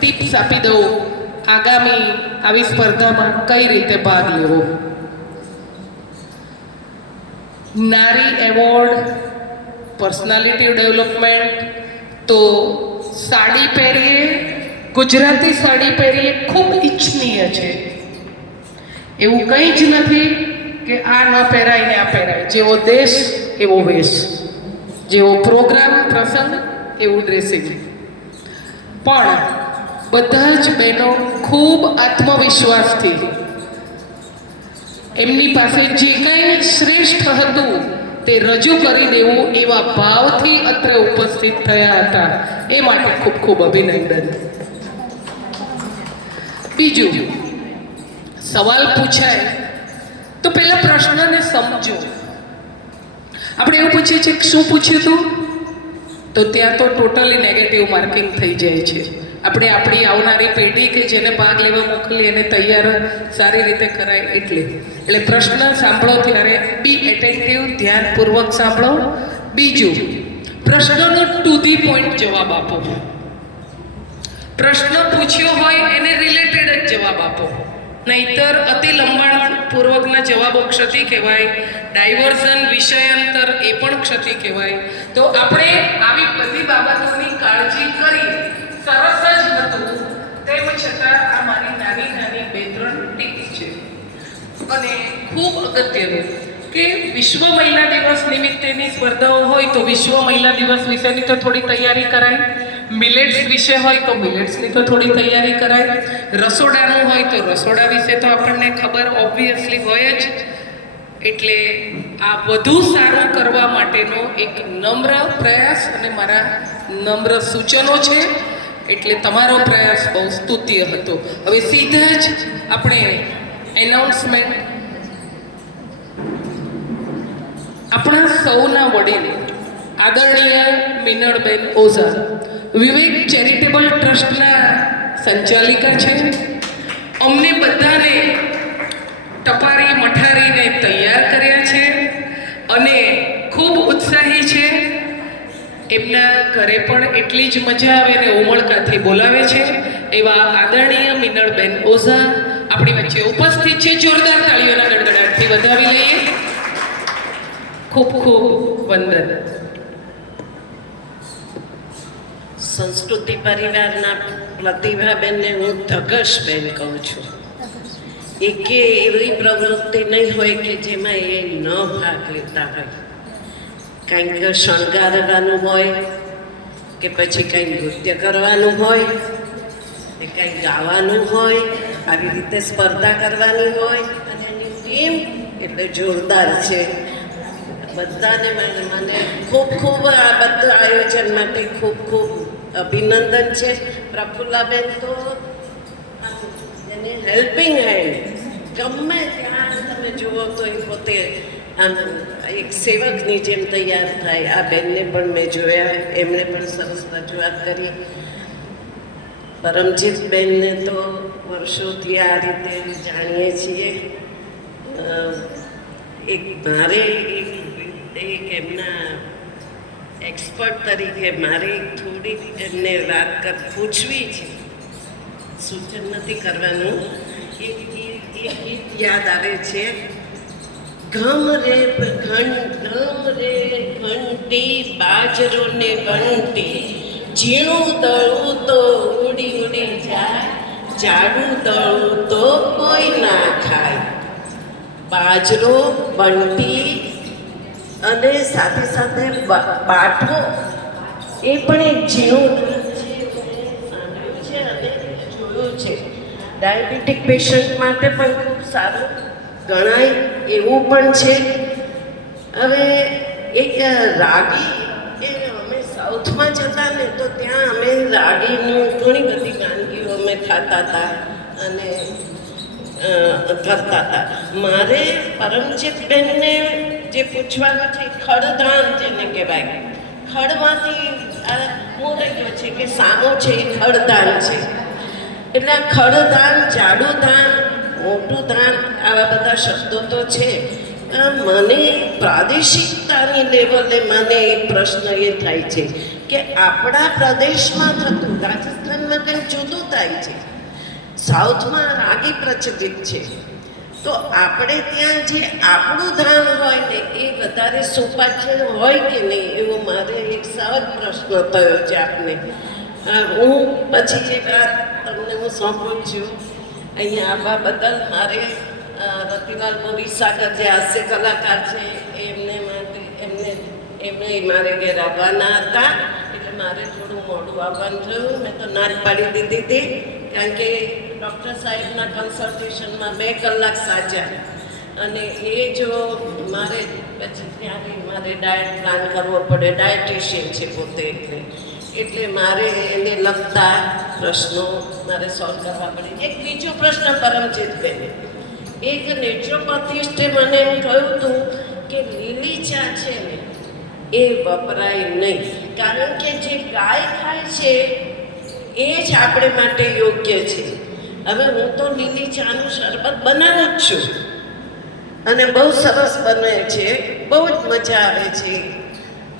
Tips આપી દઉં. આગામી આવી સ્પર્ધામાં કઈ રીતે ભાગ લેવો? નારી એવોર્ડ, પર્સનાલિટી ડેવલપમેન્ટ, તો સાડી પહેરીએ, ગુજરાતી સાડી પહેરીએ ખૂબ ઈચ્છનીય છે. એવું કંઈ જ નથી કે આ ન પહેરાય ને આ પહેરાય. જેવો દેશ, એવો વેશ. જેવો પ્રોગ્રામ, પ્રસંગ, એવું ડ્રેસિંગ પણ બધા જ બહેનો ખૂબ આત્મવિશ્વાસથી એમની પાસે જે કંઈ શ્રેષ્ઠ હતું તે રજૂ કરી દેવું એવા ભાવથી અત્રે ઉપસ્થિત થયા હતા. એ માટે ખૂબ ખૂબ અભિનંદન. બીજું, સવાલ પૂછાય તો પહેલા પ્રશ્નને સમજો. આપણે એવું પૂછીએ છીએ કે શું પૂછ્યું હતું તો ત્યાં તો ટોટલી નેગેટિવ માર્કિંગ થઈ જાય છે. આપણે આપણી આવનારી પેઢી કે જેને ભાગ લેવા મોકલી એને તૈયાર સારી રીતે કરાય એટલે. એટલે પ્રશ્ન સાંભળો ત્યારે. બી એટેન્ટિવ ધ્યાનપૂર્વક સાંભળો. બીજું, પ્રશ્નનો ટુ ધી પોઈન્ટ જવાબ આપો. પ્રશ્ન પૂછ્યો હોય એને રિલેટેડ જ જવાબ આપો. નહીતર અતિ લંબાણ પૂર્વકના જવાબો ક્ષતિ કહેવાય. ડાયવર્ઝન વિષયાંતર એ પણ ક્ષતિ કહેવાય. તો આપણે આવી બધી બાબતોની કાળજી કરી સરસ જ હતું. તેમ છતાં આ મારી નાની નાની બે ત્રણ ટીપ્સ છે. અને ખૂબ અગત્યનું કે વિશ્વ મહિલા દિવસ નિમિત્તેની સ્પર્ધાઓ હોય તો વિશ્વ મહિલા દિવસ વિશેની તો થોડી તૈયારી કરાય. મિલેટ્સ વિશે હોય તો મિલેટ્સની તો થોડી તૈયારી કરાય. રસોડાનું હોય તો રસોડા વિશે તો આપણને ખબર ઓબ્વિયસલી હોય જ. એટલે આ વધુ સારું કરવા માટેનો એક નમ્ર પ્રયાસ અને મારા નમ્ર સૂચનો છે. એટલે તમારો પ્રયાસ બહુ સ્તુત્ય હતો. હવે સીધા જ આપણે એનાઉન્સમેન્ટ આપણા સૌના વડીલ આદરણીય મિનળબેન ઓઝા વિવેક ચેરિટેબલ ટ્રસ્ટના સંચાલિકા છે. અમને બધાને ટપારી, મઠારીને તૈયાર કર્યા છે અને એમના ઘરે પણ એટલી જ મજા આવે ને ઉમળકાથી બોલાવે છે એવા આદરણીય મિનળબેન ઓઝા. આપણી વચ્ચે ઉપસ્થિત છે જોરદાર તાળીઓના ગણગણાટથી વધાવી લઈએ. ખૂબ ખૂબ વંદન. સંસ્કૃતિ પરિવારના પ્રતિભાબેનને હું ધગશબેન કહું છું. એકે એવી પ્રવૃત્તિ નહીં હોય કે જેમાં એ ન ભાગ લેતા હોય. કંઈક શણગારવાનું હોય કે પછી કંઈક નૃત્ય કરવાનું હોય કે કંઈક ગાવાનું હોય, આવી રીતે સ્પર્ધા કરવાની હોય અને એની ટીમ એટલે જોરદાર છે. બધાને મને ખૂબ ખૂબ આ બધું આયોજન માટે ખૂબ ખૂબ અભિનંદન છે. પ્રફુલ્લાબેન તો એને હેલ્પિંગ હેન્ડ ગમે ત્યાં તમે જુઓ તો એ પોતે આમ, એક સેવકની જેમ તૈયાર થાય. આ બેનને પણ મેં જોયા એમણે પણ સરસ રજૂઆત કરી. પરમજીત બેનને તો વર્ષોથી આ રીતે જાણીએ છીએ. એક મારે એક એમના એક્સપર્ટ તરીકે મારે થોડી એમને વાત કર, પૂછવી છે. સૂચન નથી કરવાનું. એક યાદ આવે છે. ઘમ રે ઘન ઘમ રે ઘંટી બાજરો ને ઘંટી. ઝીણું દળું તો ઉડી ઉડી જાય, જાડું દળું તો કોઈ ના ખાય. બાજરો બંટી અને સાથે સાથે પાઠો એ પણ એક ઝીણું છે અને જોયું છે. ડાયાબિટીક પેશન્ટ માટે પણ ખૂબ સારું. ગણાય એવું પણ છે. હવે એક રાગી એ અમે સાઉથમાં જતા ને તો ત્યાં અમે રાગીનું ઘણી બધી વાનગીઓ અમે ખાતા હતા અને કરતા હતા. મારે પરમજીતબેનને જે પૂછવાનું છે ખડધાન જેને કહેવાય. ખડમાંથી આ મોરૈયો છે કે સામો છે એ ખડધાન છે. એટલે આ ખડધાન જાડું ધાન મોટું ધાન આવા શબ્દો તો છે. મને પ્રાદેશિકતાની લેવલે મને એ પ્રશ્ન એ થાય છે કે આપણા પ્રદેશમાં થતું રાજસ્થાન હિન્દુસ્તાનમાં કંઈક જુદું થાય છે? સાઉથમાં રાગી પ્રચલિત છે. તો આપણે ત્યાં જે આપણું ધાન હોય ને, એ વધારે સુપાચ્ય હોય કે નહીં, એવો મારે એક સહજ પ્રશ્ન થયો છે આપને. હું પછી જે વાત તમને હું સોંપું છું, અહીંયા આવવા બદલ મારે રતિલાલ મોરી જે હાસ્ય કલાકાર છે, એમને એમને એમને મારે ઘેર આવવાના હતા. એટલે મારે થોડું મોડું આવવાનું થયું. મેં તો ના પાડી દીધી હતી, કારણ કે ડૉક્ટર સાહેબના કન્સલ્ટેશનમાં બે કલાક સાચા અને એ જો મારે, પછી ત્યારે મારે ડાયટ પ્લાન કરવો પડે. ડાયટિશિયન છે પોતે એટલે. એટલે મારે એને લગતા પ્રશ્નો મારે સોલ્વ કરવા પડે. એક બીજો પ્રશ્ન પરમજીતબેન. એક નેચરોપેથિસ્ટે મને એમ કહ્યું હતું કે લીલી ચા છે ને, એ વપરાય નહીં. કારણ કે જે ગાય ખાય છે, એ જ આપણે માટે યોગ્ય છે. હવે હું તો લીલી ચાનું શરબત બનાવું જ છું. અને બહુ સરસ બને છે, બહુ જ મજા આવે છે.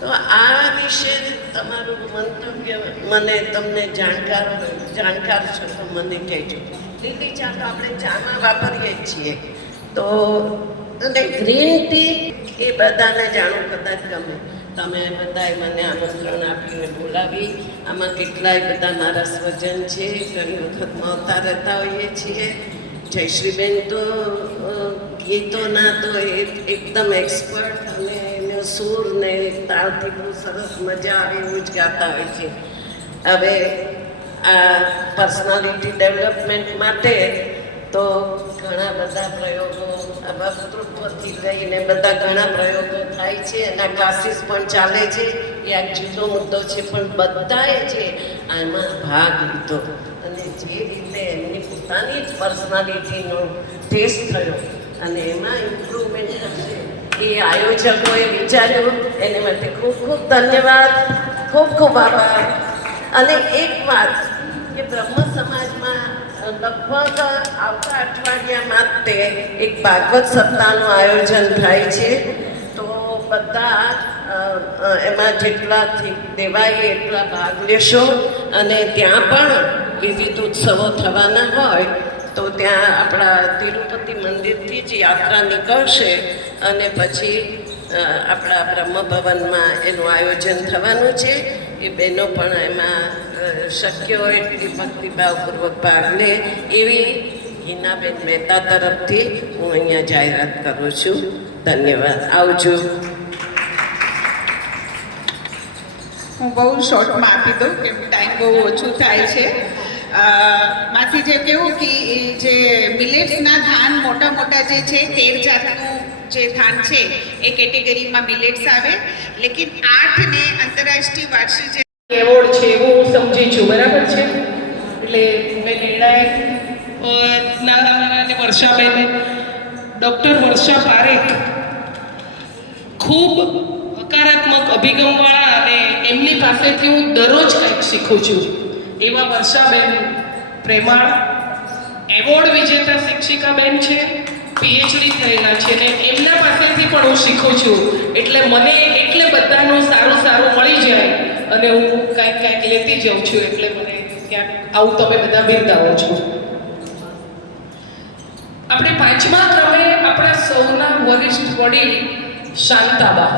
તો આ વિશે તમારું મંતવ્ય મને તમને જાણકાર જાણકાર છો તો મને કહેજો. લીલી ચા તો આપણે ચામાં વાપરીએ જ છીએ. તો અને ગ્રીન ટી એ બધાને જાણવું કદાચ ગમે. તમે બધાએ મને આમંત્રણ આપીને બોલાવી. આમાં કેટલાય બધા મારા સ્વજન છે ઘણી વખત મળતા રહેતા હોઈએ છીએ. જયશ્રીબેન તો ગીતોના તો એકદમ એક્સપર્ટ અને એનો સૂર ને તાલથી બહુ સરસ મજા આવે એવું જ ગાતા હોય છે. હવે આ પર્સનાલિટી ડેવલપમેન્ટ માટે તો ઘણા બધા પ્રયોગો આ વક્તૃત્વથી લઈને બધા ઘણા પ્રયોગો થાય છે એના ક્લાસીસ પણ ચાલે છે. એ એક જુદો મુદ્દો છે, પણ બધાએ જે આમાં ભાગ લીધો અને જે રીતે એમની પોતાની જ પર્સનાલિટીનો ટેસ્ટ થયો અને એમાં ઇમ્પ્રુવમેન્ટ થશે એ આયોજકોએ વિચાર્યું. એને માટે ખૂબ ખૂબ ધન્યવાદ, ખૂબ ખૂબ આભાર. અને એક વાત કે બ્રહ્મ સમાજમાં લગભગ આવતા અઠવાડિયા માટે એક ભાગવત સપ્તાહનું આયોજન થાય છે. તો બધા એમાં જેટલાથી દેવાય એટલા ભાગ લેશો. અને ત્યાં પણ વિવિધ ઉત્સવો થવાના હોય, તો ત્યાં આપણા તિરુપતિ મંદિરથી જ યાત્રા નીકળશે. અને પછી આપણા બ્રહ્મભવનમાં એનું આયોજન થવાનું છે. એ બહેનો પણ એમાં શક્ય હોય એટલી ભક્તિભાવપૂર્વક ભાગ લે એવી હિનાબેન મહેતા તરફથી હું અહીંયા જાહેરાત કરું છું. ધન્યવાદ. આવજો. હું બહુ શોર્ટમાં આપી દઉં કેમ ટાઈમ બહુ ઓછું થાય છે. અ, જે કેવું કે જે મિલેટ્સના ધાન મોટા મોટા જે છે તેર જાતનું જે ધાન છે એ કેટેગરીમાં મિલેટ્સ આવે. લેકિન આઠને આંતરરાષ્ટ્રીય વાર્ષિક જે એવોર્ડ છે એવું હું સમજી છું, બરાબર છે? એટલે મેં નિર્ણાયક નાના વર્ષાબેન ડૉક્ટર વર્ષા પારેખ ખૂબ હકારાત્મક અભિગમવાળા અને એમની પાસેથી હું દરરોજ કંઈક શીખું છું. એવા વર્ષાબેન પ્રેમાળ, એવોર્ડ વિજેતા શિક્ષિકાબેન છે પીએચડી થયેલા છે ને એમના પાસેથી પણ હું શીખું છું. એટલે મને એટલે બધાનું સારું સારું મળી જાય. અને હું કાંઈક કાંઈક લેતી જાઉં છું એટલે મને ક્યાંક આવું તમે બધા બિરદાવો છો. આપણે પાંચમા ક્રમે આપણા સૌના વરિષ્ઠ વડીલ શાંતાબા.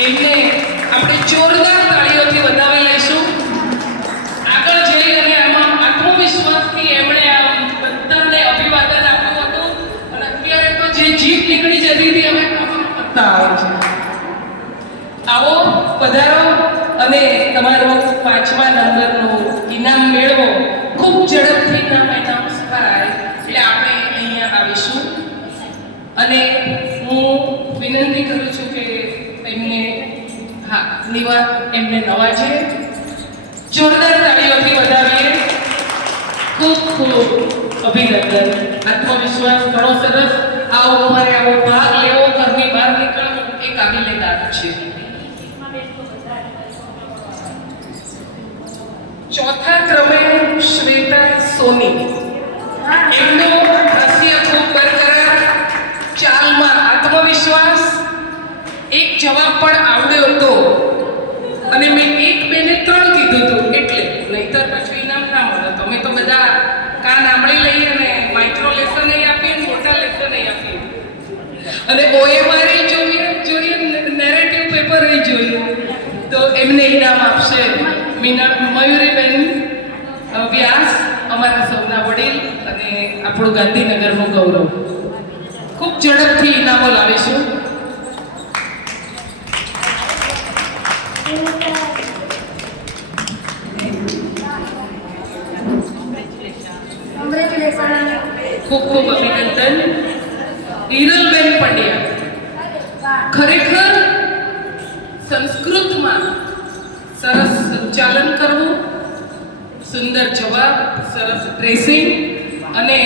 એમને આપણે જોરદાર તાળીઓથી વધાવી લઈશું. આગળ જઈ અને આમાં આત્મવિશ્વાસથી એમણે આ બધાને અભિવાદન આપ્યું હતું. અને અત્યારે તો જે જીભ નીકળી જતી હતી અમે કરતા આવે છે? આવો પધારો અને તમારો પાંચમા નંબરનો ઇનામ મેળવો. ખૂબ ઝડપથી નામ એનાઉન્સ થાય એટલે આપણે અહીંયા આવીશું. અને હું વિનંતી કરું છું કે એમને, હા નિવા એમને નવા છે. જોરદાર તાળીઓથી વધાવીએ. ખૂબ ખૂબ અભિનંદન. આત્મવિશ્વાસ ઘણો સરસ. આવો અમારે આવો ભાગ લેવો. ઘરની બહાર નીકળવું એ કાબિલે છે. ચોથા ક્રમે શ્વેતા સોની. એમનો હાસ્ય ખૂબ બરકરાર, ચાલમાં આત્મવિશ્વાસ. એક જવાબ પણ આવડ્યો હતો. અને મેં એક બે ને ત્રણ કીધું હતું. એટલે નહીતર પછી ઇનામ ના મળે. તો અમે તો બધા કાન આંબળી લઈએ અને માઇક્રો લેસન આપીએ ફોટા લેસન આપીએ. અને ઓએ મારી પેપર જોઈએ તો એમને ઇનામ આપશે મયુરીબેન વ્યાસ, અમારા સૌના વડીલ અને આપણું ગાંધીનગરનું ગૌરવ. ખૂબ ઝડપથી ઇનામો લાવીશું ખૂબ ખૂબ અભિનંદન. હિરલબેન પંડ્યા. ખરેખર સંસ્કૃતમાં સરસ સંચાલન કરવું, સુંદર જવાબ, સરસ ડ્રેસિંગ અને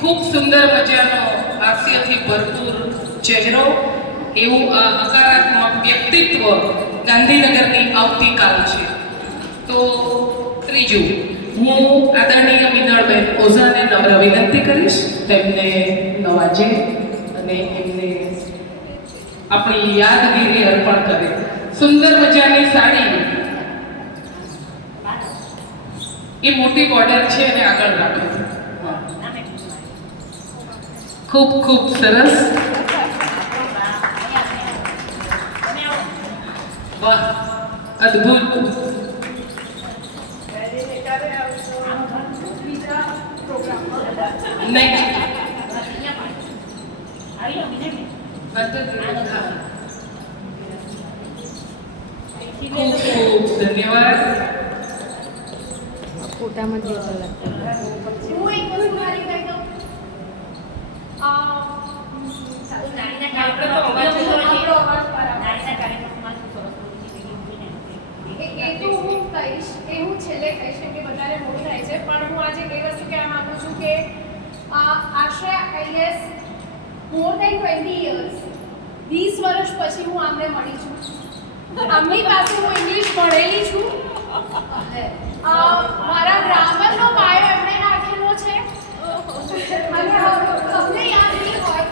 ખૂબ સુંદર મજાનો હાસ્યથી ભરપૂર ચહેરો. એવું આ હકારાત્મક વ્યક્તિત્વ ગાંધીનગરની આવતીકાલ છે. તો ત્રીજું, હું આદરણીય મિનળબેન ઓઝાને નમ્ર વિનંતી કરીશ. તેમને નવાજે અને એમને આપણી યાદગીરી અર્પણ કરે. સુંદર મજાની સાડી. એ મોટી બોર્ડર છે અને આગળ રાખો. ખૂબ ખૂબ સરસ. વાહ અદ્ભુત. ખૂબ ખૂબ ધન્યવાદ. ફોટામાં જે કલાક હું એક વસ્તુ ખાલી કહી દઉં અ, સારું, નાનીના આપણે તો અવાજ કાર્યક્રમ- જ આપણો અવાજ બરાબર. નારીના કાર્યક્રમમાં શું સરસ પ્રવૃત્તિ થઈ એ- એ તો હું કહીશ એ હું છેલ્લે કહીશ કેમ કે વધારે મોડું થાય છે પણ હું આજે એ વસ્તુ કહેવા માંગુ છું કે અ, આશરે I guess more than twenty years વીસ વર્ષ પછી હું આમને મળી છું પાસે હું ઇંગ્લિશ ભણેલી છું. મારા ગ્રામરનો પાયો એમણે નાખેલો છે. તમને યાદ નહીં હોય,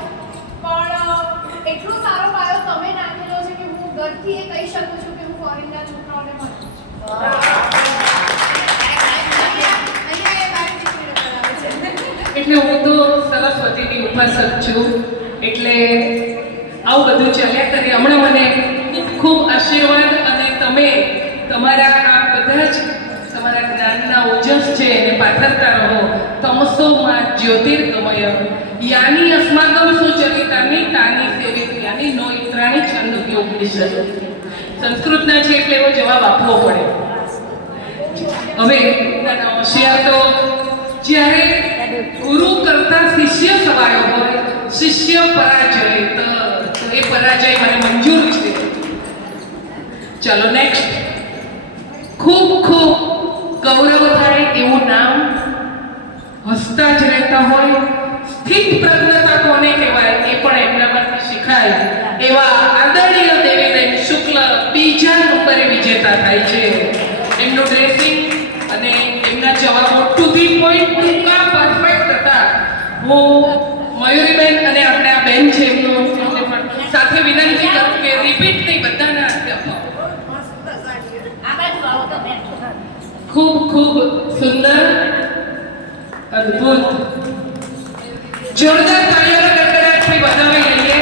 પણ એટલો સારો પાયો તમે નાખેલો છે કે હું ગર્વથી એ કહી શકું છું કે હું ફોરેનના છોકરાઓને મળું છું. એટલે હું તો સરસ્વતીની ઉપાસક છું. એટલે આવું બધું ચાલ્યા કરે. હમણાં મને ખૂબ ખૂબ આશીર્વાદ તમે તમારા આ બધા જ તમારા જ્ઞાનના ઓજસ છે એને પાથરતા રહો. તમસોમાં જ્યોતિર્ગમય. યાની અસ્માકમ સુચરિતાની તાની સેવિત. યાની નો ઇત્રાણી છંદ ઉપયોગ સંસ્કૃતના છે એટલે એવો જવાબ આપવો પડે. હવે હોશિયાર તો જ્યારે ગુરુ કરતા શિષ્ય સવાયો હોય, શિષ્ય પરાજય તો એ પરાજય મને મંજૂર ચાલો નેક્સ્ટ ખૂબ ખૂબ ગૌરવ થાય એવું નામ હસતા જ રહેતા હોય, સ્થિત પ્રજ્ઞતા કોને કહેવાય એ પણ એમનામાંથી શીખાય. એવા આદરણીય દેવીબેન શુક્લ બીજા નંબરે વિજેતા થાય છે. એમનું ડ્રેસિંગ અને એમના જવાબો ટુ ધી પોઈન્ટ ટૂંકા પરફેક્ટ હતા. હું મયુરીબેન અને આપણે આ બેન છે એમનું સાથે વિનંતી કરું કે રિપીટ નહીં બધાના હાથે અપાવો આ બાજુ આવો તમે ખૂબ સુંદર અદ્ભુત. જોરદાર તાળીઓના ગડગડાટથી વધાવી લઈએ.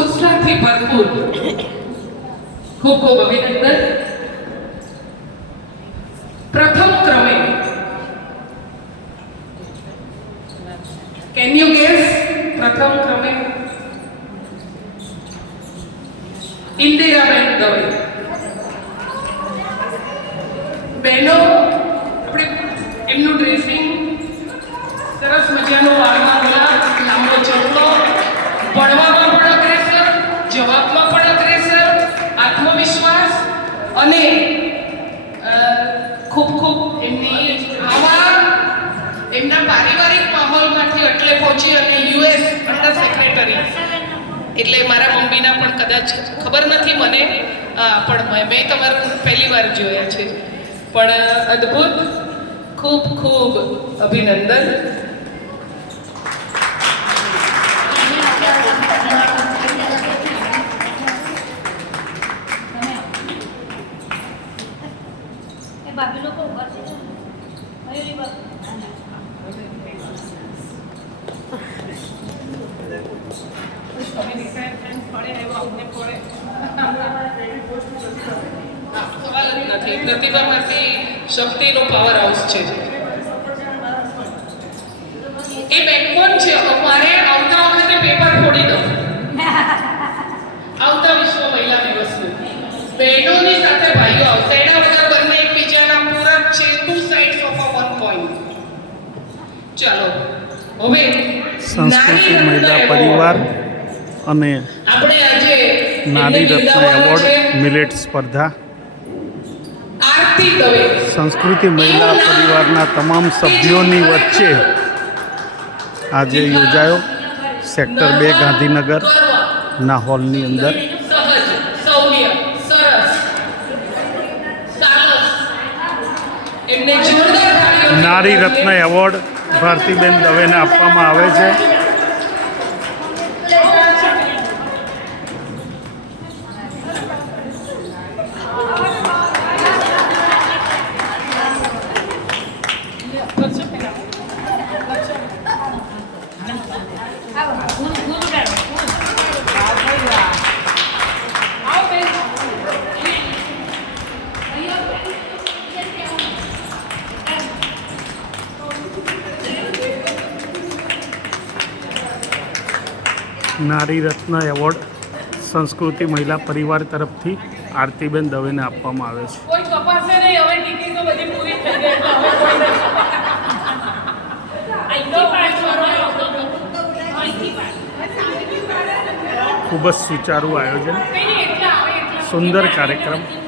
ઉત્સાહથી ભરપૂર. ખૂબ ખૂબ અભિનંદન. પ્રથમ ક્રમે કેન યુ ગેસ પ્રથમ ક્રમે ઇન્દિરાબેન દવે બહેનો આપણે એમનું ડ્રેસિંગ સરસ મજાનો વાળમાં ગુલાબ લાંબો ચપલો ભણવામાં પણ અગ્રેસર જવાબમાં પણ અગ્રેસર આત્મવિશ્વાસ અને ખૂબ ખૂબ એમની આવા એમના પારિવારિક માહોલમાંથી એટલે પહોંચી અને યુએસ અંડર સેક્રેટરી એટલે મારા મમ્મીના પણ કદાચ ખબર નથી મને પણ મેં તમારું પહેલી વાર જોયા છે. પણ અદ્ભુત, ખૂબ ખૂબ અભિનંદન. બાકી લોકો ઊભા છે. નથી પ્રતિભા નથી શક્તિનો પાવર હાઉસ છે. ચાલો. હવે સંસ્કૃતિ મહિલા પરિવાર અને આપણે આજે નારી રત્ન એવોર્ડ મિલેટ સ્પર્ધા સંસ્કૃતિ મહિલા પરિવારના તમામ સભ્યોની વચ્ચે આજે યોજાયો સેક્ટર બે ગાંધીનગર ના હોલની અંદર. નારી રત્ન એવોર્ડ ભારતીબેન દવેને આપવામાં આવે છે. નારી રત્ન એવોર્ડ સંસ્કૃતિ મહિલા પરિવાર તરફથી આરતીબેન દવેને આપવામાં આવે છે. ખૂબ જ સુચારું આયોજન. સુંદર કાર્યક્રમ.